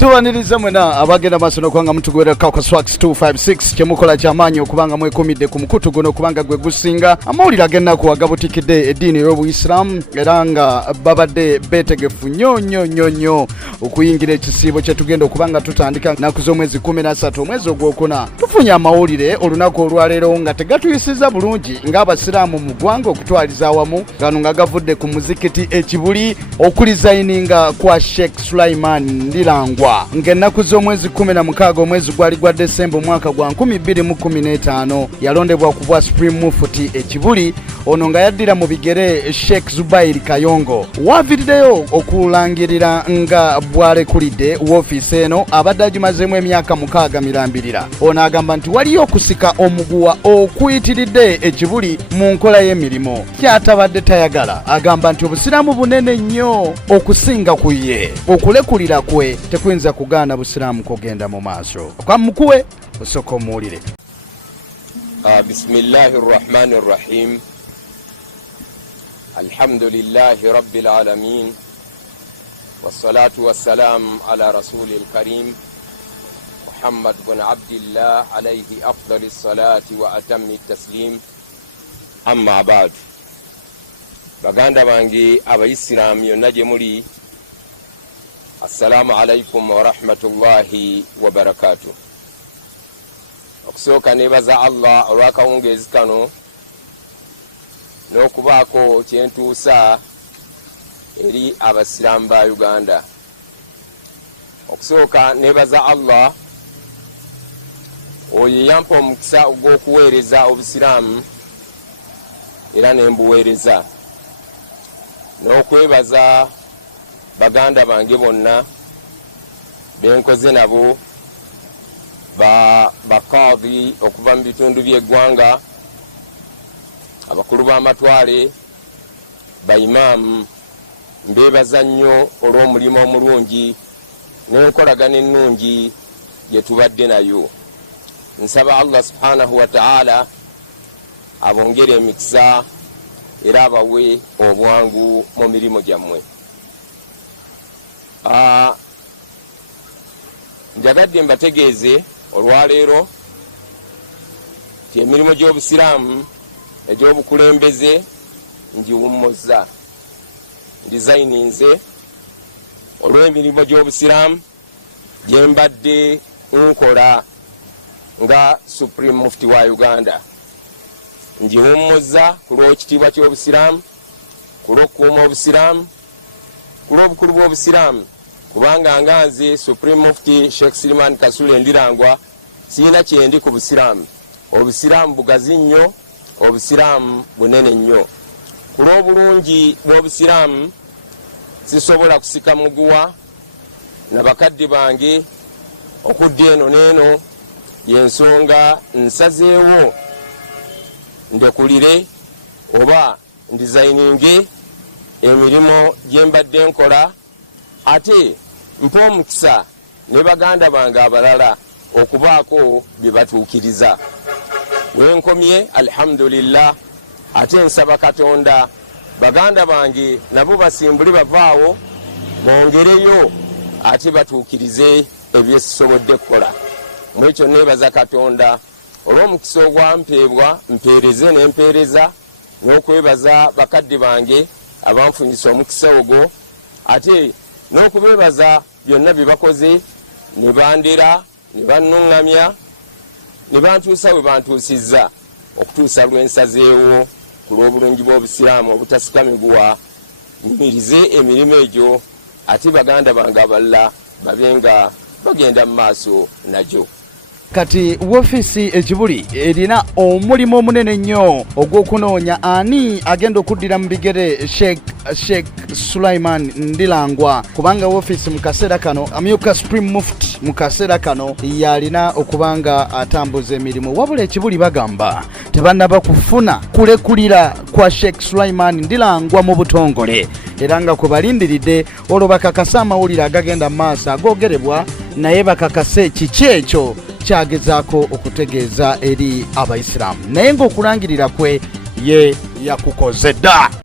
tubaniriza mwena abagenda masono kwanga mutugwera kwa Swax 256 kyemukola kyamanyi okubanga mwekomidde ku mukutu guno kubanga gwe gusinga amawulira agenda kuwagabutikidde eddiini y'Obuislam era nga babadde beetegefu nnyo okuyingira ekisiibo kye tugenda okubanga tutandika nnaku z'omwezi 13 omwezi ogwokuna tufunye amawulire olunaku olwaleero nga tegatuyisiza bulungi ng'abasiraamu mu ggwanga okutwaliza awamu gano nga gavudde ku muzikiti ekibuli okulizayininga kwa Sheikh Sulaiman Ndirangwa ng'ennaku z'omwezi 16 omwezi gwali gwa Desemba omwaka gwa 2015 yalondebwa ku bwa Supreme Mufti ekibuli ono nga yaddira mu bigere Sheikh Zubair Kayongo waaviriddeyo okulangirira nga bwalekulidde woofiisi eno abadde agimazeemu emyaka 6 mirambirira. Ono agamba nti waliyo okusika omuguwa okuyitiridde ekibuli mu nkola y'emirimu kyatabadde tayagala. Agamba nti obusiraamu bunene nnyo okusinga ku ye, okulekulira kwe tekuyinza kugaana busiraamu kugenda mu maaso. Kwamukuwe osooka omuwulire. Bismillahirrahmanirrahim. Alhamdulillahi rabbil alamin. Wassalatu wassalam ala rasulil karim Muhammad bin Abdillah alayhi afdalis salati wa atammi taslim. Amma ba'd. Baganda bange abayisiramu yonna gye muli, assalamu alaikum wa rahmatullahi wa barakatuh. Okusooka nebaza Allah olw'akawungeezi kano n'okubaako kyentuusa eri abasiraamu ba Uganda. Okusooka nebaza Allah oyo yampa omukisa ogw'okuweereza obusiraamu era nembuweereza, n'okwebaza baganda bange bonna benkoze nabo bakadhi okuva mu bitundu by'eggwanga, abakulu b'amatwale, baimaamu, mbeebaza nnyo olw'omulimu omulungi n'enkolagana ennungi gye tubadde nayo. Nsaba Allah subhanahu wa ta'ala abongere emikisa era abawe obwangu mu mirimu gyammwe. Njagadde mbategeeze olwaleero ti emirimu gy'obusiraamu egy'obukulembeze ngiwummuza, ndizayininze olw'emirimu gy'obusiraamu gye mbadde nkola nga Supreme Mufti wa Uganda. Ngiwummuza ku lw'ekitiibwa ky'obusiraamu, ku lw'okukuuma obusiraamu, ku lw'obukulu bw'obusiraamu, kubanga nga nze Supreme Mufti Sheikh Sulaiman Kasule Ndirangwa sirina kyendi ku busiraamu. Obusiraamu bugazi nnyo, obusiraamu bunene nnyo. Ku lw'obulungi bw'obusiraamu sisobola kusika muguwa na bakadde bange okudda eno n'eno, y'ensonga nsazeewo ndekulire oba ndizayininge emirimu gye mbadde nkola, ate mpa omukisa ne baganda bange abalala okubaako bye batuukiriza. Wenkomye alhamdulillah, ate nsaba Katonda baganda bange nabo basimbule bavaawo bongereyo ate batuukirize ebyesobodde kukola. Mwekyo nebaza Katonda olw'omukisa ogwampeebwa mpeereze n'empeereza, n'okwebaza bakadde bange abanfunyisa omukisa ogwo, ate n'okubeebaza byonna bye bakoze, ne bandera, ne bannuŋŋamya, ne bantuusa we bantuusizza okutuusa lwensazeewo ku lw'obulungi bw'obusiraamu obutasika miguwa nyimirize emirimu egyo, ate baganda bange abalala babe nga bagenda mu maaso nagyo. Kati woofiisi ekibuli erina omulimu omunene nnyo ogw'okunoonya ani agenda okuddira mu bigere Sheikh Sulaiman Ndirangwa, kubanga woofiisi mu kaseera kano amyuka Supreme Mufti mu kaseera kano yalina okubanga atambuza emirimu, wabula ekibuli bagamba tebannaba kufuna kulekulira kwa Sheikh Sulaiman Ndirangwa mu butongole, era nga kwe balindiridde olwo bakakasa amawulire agagenda mu maaso agoogerebwa, naye bakakase kiki ekyo kyagezaako okutegeeza eri abayisiraamu, naye ng'okulangirira kwe ye yakukoze dda.